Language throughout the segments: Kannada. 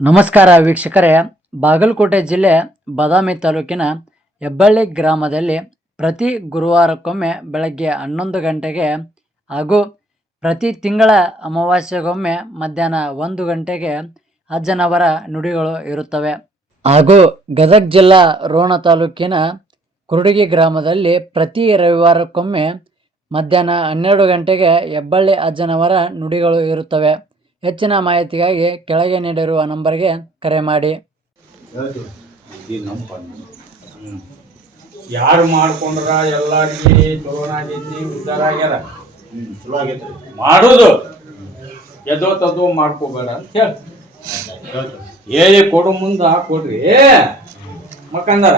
ನಮಸ್ಕಾರ ವೀಕ್ಷಕರೇ. ಬಾಗಲಕೋಟೆ ಜಿಲ್ಲೆ ಬಾದಾಮಿ ತಾಲೂಕಿನ ಹೆಬ್ಬಳ್ಳಿ ಗ್ರಾಮದಲ್ಲಿ ಪ್ರತಿ ಗುರುವಾರಕ್ಕೊಮ್ಮೆ ಬೆಳಗ್ಗೆ ಹನ್ನೊಂದು ಗಂಟೆಗೆ ಹಾಗೂ ಪ್ರತಿ ತಿಂಗಳ ಅಮಾವಾಸ್ಯೆಗೊಮ್ಮೆ ಮಧ್ಯಾಹ್ನ ಒಂದು ಗಂಟೆಗೆ ಅಜ್ಜನವರ ನುಡಿಗಳು ಇರುತ್ತವೆ. ಹಾಗೂ ಗದಗ ಜಿಲ್ಲಾ ರೋಣ ತಾಲೂಕಿನ ಕುರುಡಿಗೆ ಗ್ರಾಮದಲ್ಲಿ ಪ್ರತಿ ರವಿವಾರಕ್ಕೊಮ್ಮೆ ಮಧ್ಯಾಹ್ನ ಹನ್ನೆರಡು ಗಂಟೆಗೆ ಹೆಬ್ಬಳ್ಳಿ ಅಜ್ಜನವರ ನುಡಿಗಳು ಇರುತ್ತವೆ. ಹೆಚ್ಚಿನ ಮಾಹಿತಿಗಾಗಿ ಕೆಳಗೆ ನೀಡಿರುವ ನಂಬರ್ಗೆ ಕರೆ ಮಾಡಿ. ಯಾರು ಮಾಡ್ಕೊಂಡ್ರ ಎಲ್ಲಾರ್ಗಿ ಚಲೋನಾಗೈತಿ ಉದ್ಧಾರ ಆಗ್ಯಾರ? ಚಲೋ ಆಗೈತ್ರಿ. ಮಾಡೋದು. ಎದೋ ತದೋ ಮಾಡ್ಕೋಬೇಡ ಅಂತ ಹೇಳಿ. ಕೊಡು ಮುಂದ ಕೊಡ್ರಿ. ಮಕ್ಕಂದಾರ?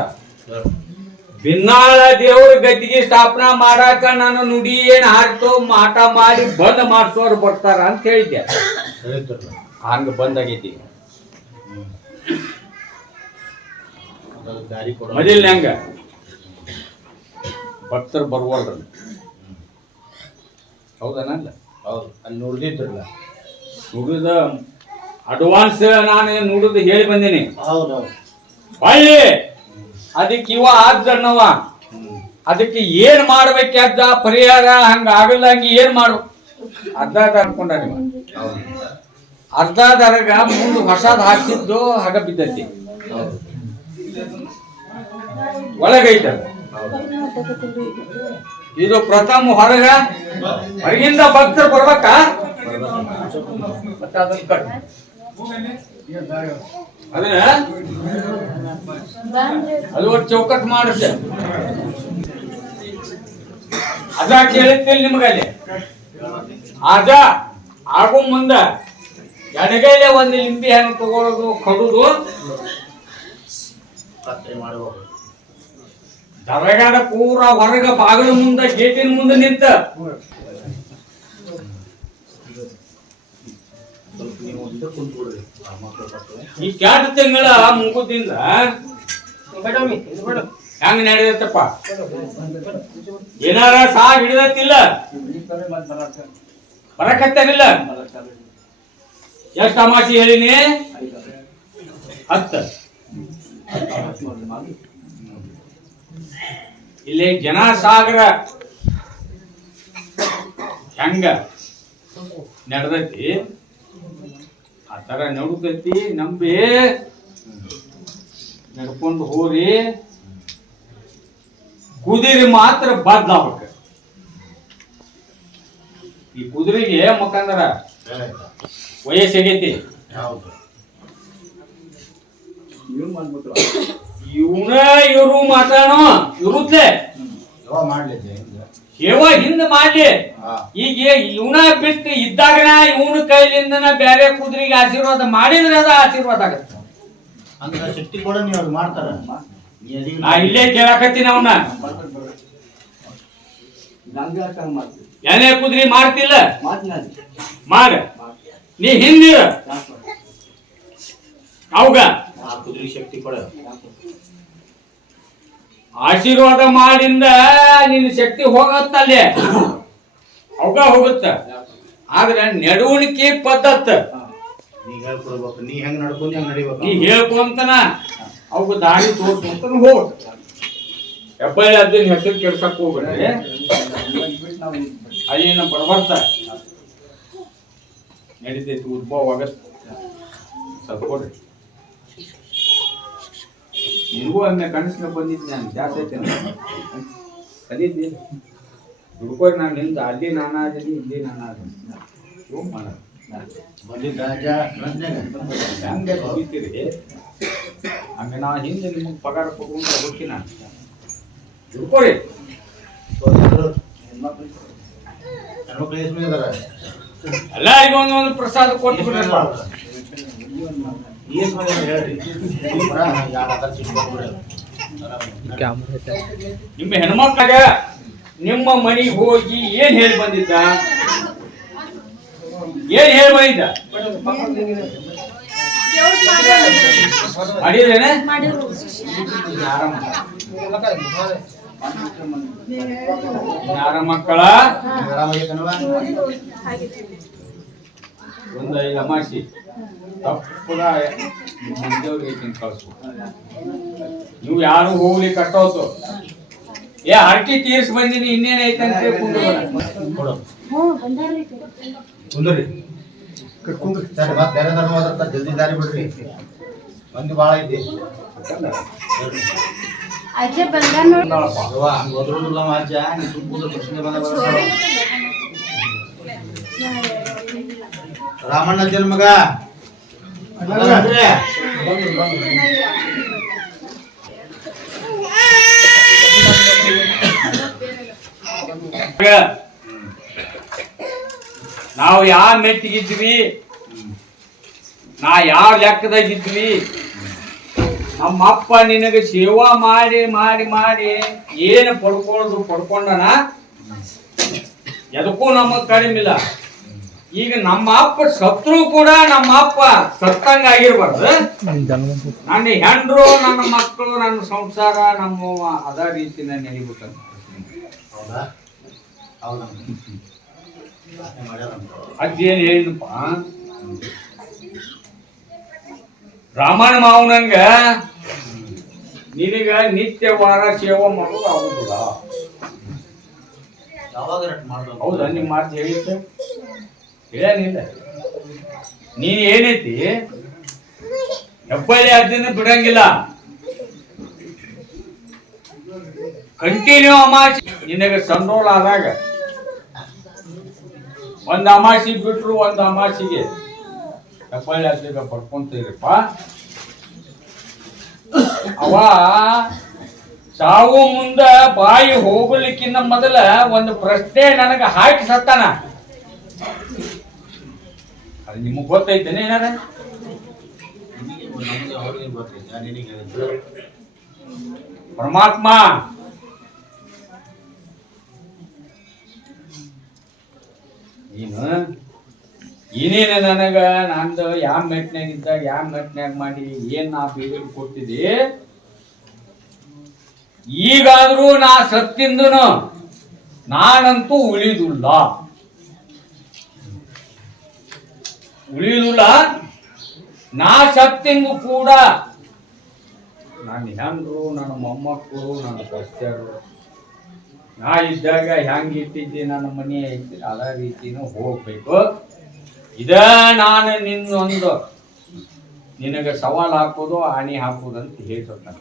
ಬಿನ್ನಾಳ ದೇವ್ರ ಗದ್ದಿಗೆ ಸ್ಥಾಪನಾ ಮಾಡಾಕ ನಾನು ನುಡಿ ಏನ್ ಹಾಕ್ತೋ ಮಾಟ ಮಾಡಿ ಬಂದ್ ಮಾಡ್ಸೋರು ಬರ್ತಾರ ಅಂತ ಹೇಳಿದ್ದೆ. ಹಂಗ ಬಂದಾಗೈತಿ. ದಾರಿ ಕೊಡ ಮೊದಲ್ನಂಗ ಭಕ್ತರು ಬರ್ವಲ್ರ. ಹೌದನಲ್ಲ? ಹೌದು ಅಲ್ಲಿ ನೋಡ್ದಿದ್ರಲ್ಲ. ನುಡಿದ ಅಡ್ವಾನ್ಸ್ ನಾನು ನುಡಿದು ಹೇಳಿ ಬಂದೀನಿ. ಹೌದು ಹೌದು ಹೊಳ್ಳಿ ಅದಕ್ಕೆ ಇವ ಆದ್ದಣ್ಣವ ಅದಕ್ಕೆ ಏನ್ ಮಾಡ್ಬೇಕಜ್ಜ ಪರಿಹಾರ ಹಂಗ ಆಗಲ್ಲ ಹಂಗೆ ಏನ್ ಮಾಡು? ಅರ್ಧ ಅನ್ಕೊಂಡ ನೀವು ಅರ್ಧ ದರಗ ಮುಂದೆ ಹೊಸದ್ ಹಾಕಿದ್ದು ಹಗ ಬಿದ್ದೈತಿ. ಒಳಗೈತ ಇದು ಪ್ರಥಮ ಹೊರಗ. ಹೊರಗಿಂದ ಭಕ್ತರು ಬರ್ಬೇಕಾ? ಮತ್ತೆ ಅದನ್ನ ಕಟ್ ಅದನ್ನ? ಅದು ಒಟ್ಟು ಚೌಕಟ್ ಮಾಡುತ್ತೆ. ಅದ ಕೇಳಿದ್ದಿಲ್ಲ ನಿಮ್ಗಲ್ಲಿ. ಅದ ಆಗು ಮುಂದ ಎಡಗೈಲೆ ಒಂದು ಲಿಂಬಿ ಹಣ್ಣು ತಗೊಳ್ಳೋದು ಕಡುದು. ದರಗಾಡ ಪೂರ ಹೊರಗ ಬಾಗಿಲು ಮುಂದ, ಗೇಟಿನ ಮುಂದೆ ನಿಂತ. ಸ್ವಲ್ಪ ನೀವು ಮಕ್ಕಳು ಈ ಕ್ಯಾಟ್ ತಿಂಗಳ ಮುಗುದಿಂದ ಹೆಂಗ್ ನಡೆದತ್ತಪ್ಪ ಏನಾರ ಸಾ ಹಿಡಿದತ್ತಿಲ್ಲ? ಬರಕತ್ತಾರಿಲ್ಲ ಎಷ್ಟು ಅಮಾಸಿ ಹೇಳಿನಿ? ಹತ್ತ. ಇಲ್ಲಿ ಜನಸಾಗರ ಹೆಂಗ ನಡೆದೈತಿ? ಆ ತರ ನಡುಕತಿ ನಂಬಿ ನಡ್ಕೊಂಡು ಹೋರಿ. ಕುದುರೆ ಮಾತ್ರ ಬದ್ಲಾಗ್ಬೇಕ. ಈ ಕುದುರೆಗೆ ಮಕ್ಕಂದ್ರ ವಯಸ್ಸಾಗೈತಿ. ಹೌದು. ಇವನ ಇವರು ಮಾತಾಡೋ ಇರುತ್ತೆ ಮಾಡ್ಲಿದ್ದೆ ಸೇವ ಹಿಂದ ಮಾಡಿ ಈಗ ಇವನ ಬಿಟ್ಟು ಇದ್ದಾಗನ ಇವನ ಕೈಲಿಂದನ ಬೇರೆ ಕುದುರೆಗೆ ಆಶೀರ್ವಾದ ಮಾಡಿದ್ರೆ ಅದ ಆಶೀರ್ವಾದ ಆಗತ್ತೆ. ಅಂದ್ರೆ ಶಕ್ತಿ ಕೂಡ ನೀವು ಮಾಡ್ತಾರ ನೀ ಇಲ್ಲೇ ಕೇಳಕತ್ತೀನಿ ಅವನ. ಏನೇ ಕುದುರೆ ಮಾಡ್ತಿಲ್ಲ? ಮಾಡ. ನೀ ಹಿಂದಿರ. ಅವಾಗ. ಆ ಕುದುರೆ ಶಕ್ತಿ ಕೊಡ. ಆಶೀರ್ವಾದ ಮಾಡಿಂದ ನಿನ್ನ ಶಕ್ತಿ ಹೋಗತ್ತಲ್ಲೇ? ಅವಾಗ ಹೋಗುತ್ತ. ಆದ್ರೆ ನಡವಳಿಕೆ ಪದ್ಧತ. ನೀ ಹೇಳ್ಕೊಡ್ಬೇಕು ನೀ ಹೆಂಗ್ ನಡ್ಕೊಂಡು ಹೆಂಗ್ ನಡಿಬೇಕು. ನೀ ಹೇಳ್ಕೊಂತನ ಅವಾಗ ದಾರಿ ತೋರ್ಸ್ಕೊಂತ ಹೋಗ. ಹೆಬ್ಬಳ್ಳಿ ಅದನ್ನ ಹೆಸರು ಕೆಡ್ಸಕ್ ಹೋಗ್ಬೇಡ್ರಿ. ಅದೇನ ಬಡಬರ್ತ ನಡೀತೈತಿ ಉದ್ಭವ ಆಗತ್ತೆ ಸ್ವಲ್ಪ ನಿನಗೂ ಒಮ್ಮೆ ಕನಸಿನ ಬಂದಿದ್ದು ನಾನು ಜಾಸ್ತಿ ಐತೆ ಕದೀದ್ದಿ ಹುಡ್ಕೋರಿ ನಾನು ನಿಂದ ಅಲ್ಲಿ ನಾನಾ ಅದೀನಿ ಇಲ್ಲಿ ನಾನಾ ಅದೀನಿ ಹೋಗ್ ಮಾಡ. ಬಂದಿದ್ದ. ರಾಜ ಪ್ರಜ್ಞೆಗೆ. ಹಂಗೆ ಹೋಗಿದ್ದೀರಿ ಹಂಗೆ ನಾ ಹಿಂದೆ ನಿಮಗೆ ಪಗಾರ ಕೊಟ್ಕೊಂಡು ಹೋಗ್ತೀನಿ ನಾನು. ಹುಡ್ಕೋರಿ ಅಲ್ಲ? ಎಲ್ಲರಿಗೂ ಒಂದೊಂದು ಪ್ರಸಾದ ಕೊಟ್ಟು ಎಷ್ಟು ನಿಮ್ಮ ಹೆಣ್ಮಕ್ಳ ನಿಮ್ಮ ಮನೆಗೆ ಹೋಗಿ ಏನ್ ಹೇಳಿ ಬಂದಿದ್ದ? ಏನ್ ಹೇಳಿ ಬಂದಿದ್ದ? ಮಾಡಿದ್ರೇನೆ? ಯಾರ ಮಕ್ಕಳ? ಒಂದು ಐದು ಅಮಾಸಿ ತಪ್ಪದ? ಮಂದಿಯವ್ರಿಗೆ ಐತಿ ಕಳ್ಸು. ನೀವು ಯಾರು ಹೋಗ್ಲಿ ಕಟ್ಟೋತು. ಏ ಹರಟಿ ತೀರ್ಸ್ ಬಂದಿನಿ ಇನ್ನೇನೈತೆ ಅಂತ ಕೊಡು ಕುಂದ್ರಿ. ಸರಿ ಮತ್ತೆ ಬೇರೆ ಧರ್ಮ ಜಲ್ದಿ ದಾರಿ ಬಿಡ್ರಿ. ಮಂದಿ ಭಾಳ ಐತಿ. ಅಜ್ಜ ನೀ ಪ್ರಶ್ನೆ ಬಂದ. ರಾಮಣ್ಣ ಜನ್ಮಗ? ನಾವು ಯಾವ ಮೆಟ್ಟಿಗಿದ್ವಿ ನಾ ಯಾವ ಲೆಕ್ಕದಾಗಿದ್ವಿ ನಮ್ಮ ಅಪ್ಪ ನಿನಗೆ ಸೇವಾ ಮಾಡಿ ಮಾಡಿ ಮಾಡಿ ಏನು ಪಡ್ಕೊಳ್ಳೋದು ಪಡ್ಕೊಂಡನ? ಎದಕ್ಕೂ ನಮಗ್ ಕಡಿಮೆ ಇಲ್ಲ ಈಗ ನಮ್ಮ ಅಪ್ಪ ಸತ್ರು ಕೂಡ ನಮ್ಮ ಅಪ್ಪ ಸತ್ತಂಗ ಆಗಿರ್ಬಾರ್ದು. ನನ್ನ ಹೆಂಡ್ರು ನನ್ನ ಮಕ್ಕಳು ನನ್ನ ಸಂಸಾರ ನಮ್ಮ ಅದ ರೀತಿ ಮಾಡ್ಯಾರಂತ ಅಜ್ಜಿ ಏನ್ ಹೇಳಿದಪ್ಪ ರಾಮನ ಮಾವನಂಗ ನಿನಗ ನಿತ್ಯ ವಾರ ಸೇವೆ ಮಾಡೋದು ಆಗುದಿಲ್ಲ. ಹೌದಾ? ನಿಮ್ಮ ಮಾತು ಹೇಳಿದ್ದೆ? ಹೇಳೇನಿಲ್ಲ ನೀನು ಏನೈತಿ? ಹೆಬ್ಬಳ್ಳಿ ಅಜ್ಜನ ಬಿಡಂಗಿಲ್ಲ. ಕಂಟಿನ್ಯೂ ಅಮಾಸಿ. ನಿನಗೆ ಸಂಡೋಲ್ ಆದಾಗ ಒಂದ್ ಅಮಾಸಿ ಬಿಟ್ರು ಒಂದ್ ಅಮಾಸಿಗೆ. ಹೆಬ್ಬಳ್ಳಿ ಅಜ್ಜಗ ಪಡ್ಕೊಂತೀರಪ್ಪ ಅವ ಸಾವು ಮುಂದ ಬಾಯಿ ಹೋಗ್ಲಿಕ್ಕಿನ್ನ ಮೊದಲ ಒಂದು ಪ್ರಶ್ನೆ ನನಗೆ ಹಾಕಿ ಸತ್ತಾನ. ನಿಮಗ್ ಗೊತ್ತೈತೇನೆ ಏನಾರ? ಪರಮಾತ್ಮ! ನೀನು ಏನೇನು ನನಗ ನಂದು ಯಾವ ಮೆಟ್ನಾಗ ಇದ್ದಾಗ ಯಾವ ಮೆಟ್ನಾಗ ಮಾಡಿ ಏನ್ ನಾ ಬೀಳ್ ಕೊಟ್ಟಿದ್ದೆ ಈಗಾದ್ರೂ ನಾ ಸತ್ತಿಂದನು, ನಾನಂತೂ ಉಳಿದುಲ್ಲ ಉಳಿಯುವುದಿಲ್ಲ. ನಾ ಶಕ್ತಿಂಗು ಕೂಡ. ನನ್ನ ಹೆಂಗರು ನನ್ನ ಮೊಮ್ಮಕ್ಕಳು ನನ್ನ ಸಸ್ಯರು. ನಾ ಇದ್ದಾಗ ಹೆಂಗೆ ಇಟ್ಟಿದ್ದೆ ನನ್ನ ಮನೆ ಐತಿ ಅದ ರೀತಿನೂ ಹೋಗ್ಬೇಕು. ಇದ ನಾನು ನಿನ್ನೊಂದು ನಿನಗೆ ಸವಾಲು ಹಾಕೋದು ಆಣಿ ಹಾಕೋದು ಅಂತ ಹೇಳ್ತಾನೆ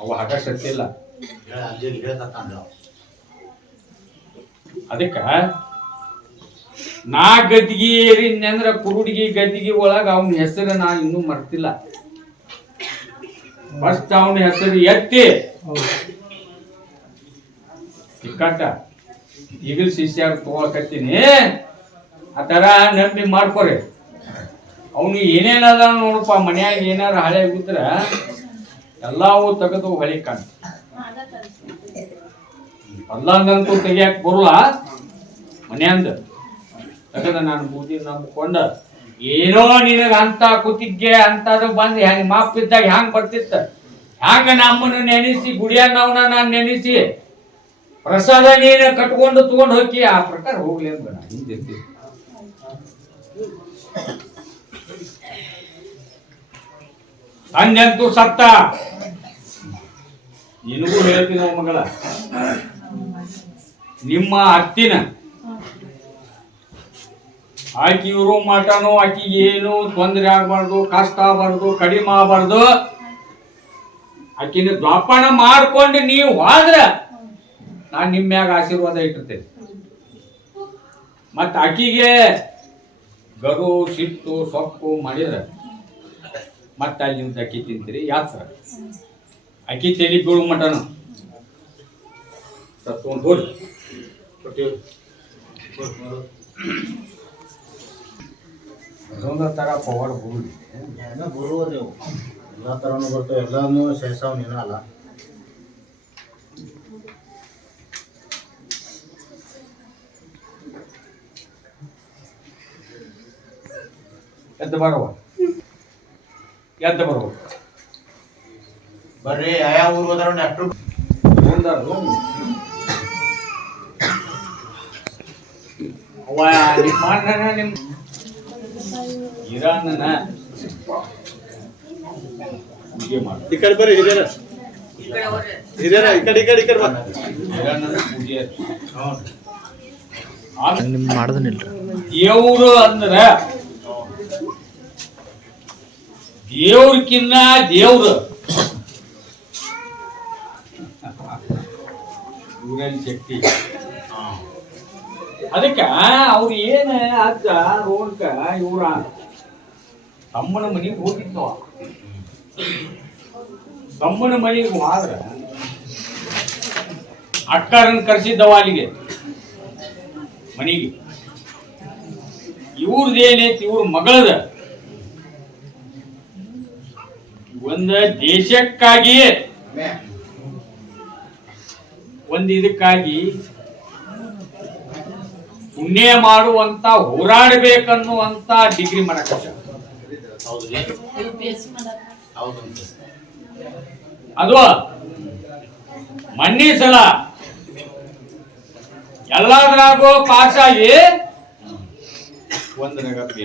ಅವ ಹಾಗ ಸತ್ತಿಲ್ಲ ಇಲ್ಲ. ಅದಕ್ಕ ನಾ ಗದ್ದಿಗೆ ಏರಿದ್ನೆ ಅಂದ್ರ ಕುರುಡಿಗಿ ಗದ್ದಿಗೆ ಒಳಗ ಅವನ ಹೆಸರು ನಾ ಇನ್ನೂ ಮರ್ತಿಲ್ಲ. ಫಸ್ಟ್ ಅವನ ಹೆಸರು ಎತ್ತಿ. ಚಿಕ್ಕಟ್ಟ ಈಗಲ್ ಶಿಷ್ಯಾಗ ತಗೋಕತ್ತೀನಿ ಆ ತರ ನಂಬಿ ಮಾಡ್ಕೊರಿ. ಅವನು ಏನೇನದ ನೋಡಪ್ಪ, ಮನ್ಯಾಗ ಏನಾರ ಹಳೆ ಬಿದ್ರ ಎಲ್ಲವೂ ತೆಗೆದು ಹೊಳಿ ಕಾಣ ಅಲ್ಲಂದಂತೂ ತೆಗಿಯಾಕ ಬರಲ್ಲ ಮನ್ಯಾಂದ. ತೆಗೆದ ನಾನು ಬೂದಿ ನಂಬಿಕೊಂಡ, ಏನೋ ನಿನಗ ಅಂತ ಕೂತಿದ್ಗೆ ಅಂತದು ಬಂದು ಹೆಂಗ್ ಮಾಪಿದ್ದಾಗ ಹ್ಯಾಂಗ್ ಬರ್ತಿತ್ತ? ಹ್ಯಾಂಗ ನಮ್ಮನ್ನು ನೆನೆಸಿ ಗುಡಿಯನ್ನವನ ನಾವ್ನ ನಾನು ನೆನೆಸಿ, ಪ್ರಸಾದ ನೀನು ಕಟ್ಕೊಂಡು ತಗೊಂಡು ಹೋಗಿ ಆ ಪ್ರಕಾರ ಹೋಗ್ಲಿ ಅಂತ ಹಿಂದೆ ಅಂದಂತೂ ಸತ್ತ. ನಿನಗೂ ಹೇಳ್ತೀನಿ ಮಗಳ. ನಿಮ್ಮ ಅತ್ತಿನ ಆಕಿ ಇವರು ಮಟನು ಆಕಿ ಏನು ತೊಂದರೆ ಆಗ್ಬಾರ್ದು, ಕಷ್ಟ ಆಗ್ಬಾರ್ದು, ಕಡಿಮೆ ಆಗ್ಬಾರ್ದು. ಆಕಿನ ದ್ವಾಪಣ ಮಾಡ್ಕೊಂಡು ನೀವು ಹೋದ್ರೆ ನಾನು ನಿಮ್ಮ ಮ್ಯಾಗ ಆಶೀರ್ವಾದ ಇಟ್ಟಿರ್ತೇನೆ. ಮತ್ತ ಆಕಿಗೆ ಗರು, ಸಿಟ್ಟು ಸೊಪ್ಪು ಮಾಡಿದ್ರೆ ಮತ್ತೆ ನಿಮ್ದು ಅಕ್ಕಿ ತಿಂತೀರಿ ಯಾತ್ರ ಅಕ್ಕಿ ತೆಲಿ ಬೀಳು ಮಟನು. ತತ್ಕೊಂಡು ಹೋಗಿ. ಅದೊಂದು ತರ ಪವರ್ ಹೋಗಿ ಏನೋ ಬರುವ ನೀವು ಎಲ್ಲ ಥರನೂ ಬರ್ತವೆ. ಎಲ್ಲಾನು ಸೇರ್ಸಾವ್ ನೀನು ಅಲ್ಲ. ಎದ್ದು ಬರುವ? ಎದ್ದು ಬರುವ? ಬರ್ರಿ ಯಾವ ಊರು ಹೋದ್ರ ಡಾಕ್ಟ್ರು ಅವ್ವ ನಿಮ್ಮ ಅಣ್ಣನ ನಿಮ್ ಇರಾನನ ಈ ಕಡೆ ಬರ್ರಿ ಹಿರಿಯರ. ಹಿರಿಯರ ಈ ಕಡೆ ಈ ಕಡೆ ಈ ಕಡೆ ಬಾ. ನಿಮ್ ಮಾಡ್ದನಿಲ್ರಿ. ದೇವ್ರು ಅಂದ್ರ ದೇವ್ರಕಿನ್ನ ದೇವ್ರು. ಊರಲ್ಲಿ ಶಕ್ತಿ. ಅದಕ್ಕ ಅವ್ರ ಏನ ಅಜ್ಜ ರೋಡ್ಕ ಇವ್ರ ತಮ್ಮನ ಮನೆಗೆ ಹೋಗಿತ್ತು ತಮ್ಮನ ಮನೆಗೆ ಹೋದ್ರ ಅಕ್ಕರನ್ನ ಕರೆಸಿದ್ದವ ಅಲ್ಲಿಗೆ, ಮನೆಗೆ. ಇವ್ರದ್ದೇನೈತಿ ಇವ್ರ ಮಗಳದ. ಒಂದ ದೇಶಕ್ಕಾಗಿ, ಒಂದು ಇದಕ್ಕಾಗಿ ಪುಣ್ಯ ಮಾಡುವಂತ, ಹೋರಾಡಬೇಕನ್ನುವಂತ ಡಿಗ್ರಿ ಮಾಡಕ ಹೌದ್ರಿ ಹೌದು ಅದು ಮಣ್ಣಿ ಸಲ ಎಲ್ಲದ್ರಾಗೂ ಪಾಸ್ ಆಗಿ ಒಂದು ಪಾಸ್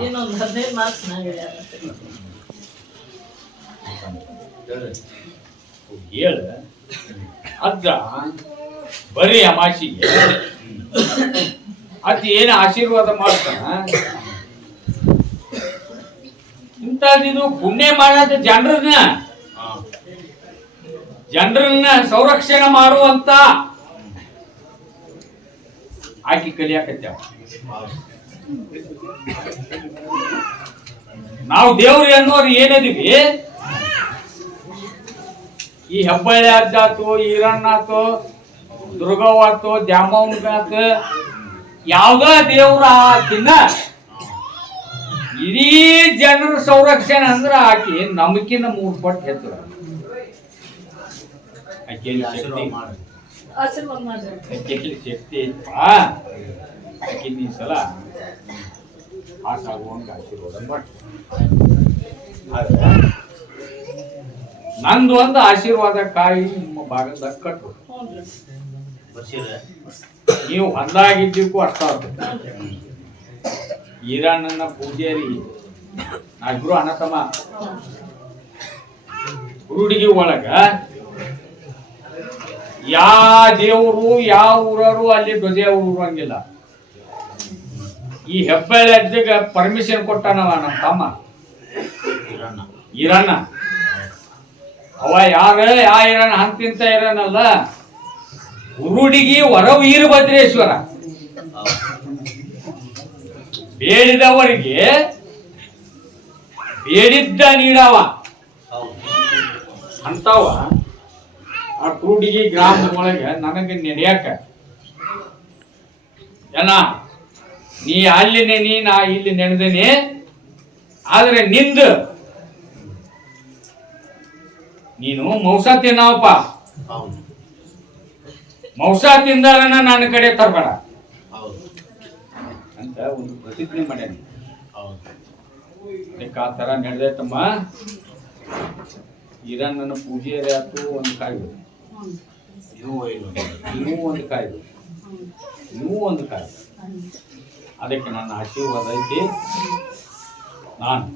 ಇನ್ನೊಂದು ಹದಿನೈದು ಮಾರ್ಕ್ಸ್ ಹೇಳ. ಅಜ್ಜ ಬರೀ ಅಮಾಸಿಗೆ ಅದ್ ಏನು ಆಶೀರ್ವಾದ ಮಾಡ್ತಾನ? ಇಂಥದ್ದು ಪುಣ್ಯ ಮಾಡೋದು ಜನರನ್ನ. ಜನರನ್ನ ಸಂರಕ್ಷಣೆ ಮಾಡುವಂತ ಆಕಿ ಕಲಿಯಾಕತ್ಯಾವ ನಾವು ದೇವ್ರಿ ಅನ್ನೋರು ಏನದೀವಿ ಈ ಹೆಬ್ಬಳ್ಳಿ ಅಜ್ಜಾತು ಈರಣ್ಣಾತು ದುರ್ಗವ್ವಾತು ದ್ಯಾಮವ್ವನಾತ ಯಾವ್ದ ದೇವ್ರ ಆಕಿನ ಇಡೀ ಜನರ ಸಂರಕ್ಷಣೆ ಅಂದ್ರ ಆಕಿ ನಮಕಿನ ಮೂರು ಪಟ್ಟು ಹೆಚ್ಚು ಆಕೆಯಲ್ಲಿ ಶಕ್ತಿ ಆಶೀರ್ವಾದ ಮಾಡ್ರಿ ಆಕೆಯಲ್ಲಿ ಶಕ್ತಿ ಐತಪ್ಪ. ಆಕಿನ ಈ ಸಲ ಪಾಸ್ ಆಗುವಂಗ ಆಶೀರ್ವಾದ ಮಾಡಿ. ನಂದು ಒಂದು ಆಶೀರ್ವಾದ ಕಾಯಿ ನಿಮ್ಮ ಭಾಗದಾಗ ಕಟ್ಟು ನೀವು ಒಂದಾಗಿದ್ದಕ್ಕೂ ಅರ್ಥ ಆಗ್ತದೆ ಈರಣ್ಣನ ಪೂಜಾರಿ ನಾವಿಬ್ರು ಅಣ್ಣತಮ್ಮ. ಹುಡುಗಿ ಒಳಗ ಯಾ ದೇವರು ಯಾವ ಊರರು ಅಲ್ಲಿ ಧ್ವಜ ಊರಂಗಿಲ್ಲ ಈ ಹೆಬ್ಬಳ್ಳಿ ಅಜ್ಜಗ ಪರ್ಮಿಷನ್ ಕೊಟ್ಟಾನವ ನಮ್ಮ ತಮ್ಮ. ಈರಣ್ಣ ಅವ ಯಾರ ಯಾ ಇರಣ್ಣ ಹಂತಿಂತ ಇರನಲ್ಲ ಹುರುಡಿಗಿ ವರ ವೀರಭದ್ರೇಶ್ವರ ಬೇಡಿದವರಿಗೆ ಬೇಡಿದ್ದ ನೀಡವ. ಅಂತವ ಆ ಕುರುಡಿಗಿ ಗ್ರಾಮದ ಒಳಗೆ ನನಗೆ ನೆನೆಯಕ. ಏನ, ನೀ ಅಲ್ಲಿ ನೆನಿ, ನಾ ಇಲ್ಲಿ ನೆನೆದೇನಿ. ಆದ್ರೆ ನಿಂದು ನೀನು ಮೌಸ ತಿನ್ನವಪ್ಪ ಹೌದು. ಮೌಸ ತಿಂದಾರನ ನನ್ನ ಕಡೆ ತರಬೇಡ. ಹೌದು. ಅಂತ ಒಂದು ಪ್ರತಿಜ್ಞೆ ಮಾಡ್ಯಾನ. ಆ ಥರ ನಡೆದೈತಮ್ಮ ಹಿರಣ್ಣನ ಪೂಜೆಯಲ್ಲಿ ಆಯ್ತು ಒಂದು ಕಾಯ್ದು. ಇನ್ನೂ ಒಂದು ಕಾಯ್ದು. ಇನ್ನೂ ಒಂದು ಕಾಯ್ದು. ಅದಕ್ಕೆ ನನ್ನ ಆಶೀರ್ವಾದ ಐತಿ. ನಾನು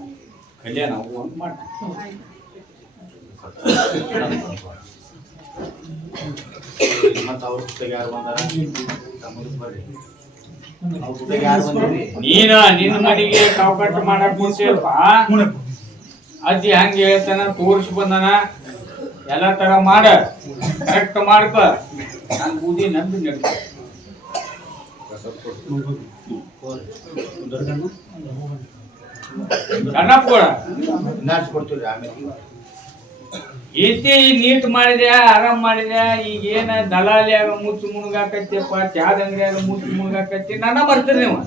ಕಲ್ಯಾಣ ಒಂದು ಮಾಡ್ತೀನಿ. ಬರ್ರಿ ನೀನ ನಿನ್ನ ಮನೆಗೆ ಮಾಡಕ್ ಅಜ್ಜಿ ಹಂಗ ಹೇಳ್ತಾನ, ತೋರಿಸಿ ಬಂದನ. ಎಲ್ಲ ತರ ಮಾಡ ಕರೆಕ್ಟ್ ಮಾಡ್ಕ. ನಾನು ಬೂದಿ ನಂದು ನಡ್ಕ ಕೂಡ. ಕೊಡ್ತೀವಿ ಆಮೇಲೆ. ಏತಿ ನೀಟ್ ಮಾಡಿದೆ, ಆರಾಮ್ ಮಾಡಿದೆ ಈಗ ಏನ ದಲಾಲಿಯಾಗ ಮುಚ್ಚು ಮುಣಗಾಕತ್ತಿಯಪ್ಪ ಚಾದ ಅಂಗಡಿಯಾಗ ಮುಚ್ಚು ಮುಣಗಾಕತ್ತಿ, ನನ್ನ ಬರ್ತೀರಿ ನೀವು.